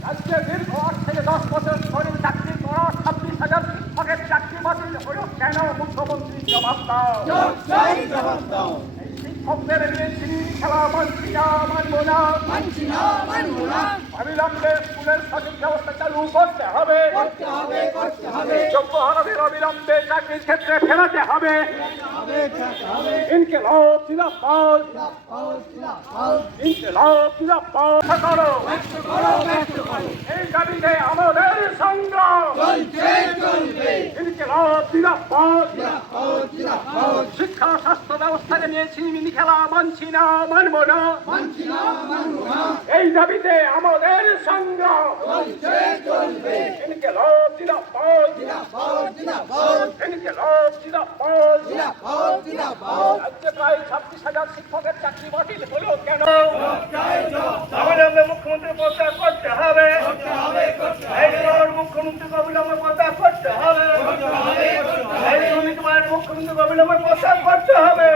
রাজ্যে দীর্ঘ আট থেকে দশ বছর ধরে চাকরি করা ছাব্বিশ হাজার শিক্ষকের চাকরি বাতিল হলো কেন মুখ্যমন্ত্রী জবাব দাও। জবাব দাও। শিক্ষকদের নিয়ে খেলা মানছি না মানবো না। মানছি না মানবো না। অবিলম্বে স্কুলের সঠিক ব্যবস্থা চালু করতে হবে। করতে হবে করতে হবে। যোগ্য হারাদের অবিলম্বে চাকরির ক্ষেত্রে ফেরাতে হবে। ইনকিলাব জিন্দাবাদ ইনকিলাব জিন্দাবাদ করো। এই দাবিতে আমাদের সংগ্রাম। চলছে চলবে ইনকিলাব জিন্দাবাদ জিন্দাবাদ জিন্দাবাদ শিক্ষা স্বাস্থ্য ব্যবস্থাকে নিয়ে ছিনিমিনি খেলা মানছি না মানবো না। এই দাবিতে আমাদের সংগ্রাম। ইনকিলাব জিন্দাবাদ। ইনকিলাব জিন্দাবাদ। জিন্দাবাদ। জিন্দাবাদ রাজ্যে প্রায় ছাব্বিশ হাজার শিক্ষকের চাকরি বাতিল হলো কেন? অবিলম্বে মুখ্যমন্ত্রী প্রত্যাহার করতে হবে। মুখ্যমন্ত্রীকে অবিলম্বে প্রত্যাহার করতে হবে। শ্রমিক মায়ের মুখ্যমন্ত্রীকে করতে হবে।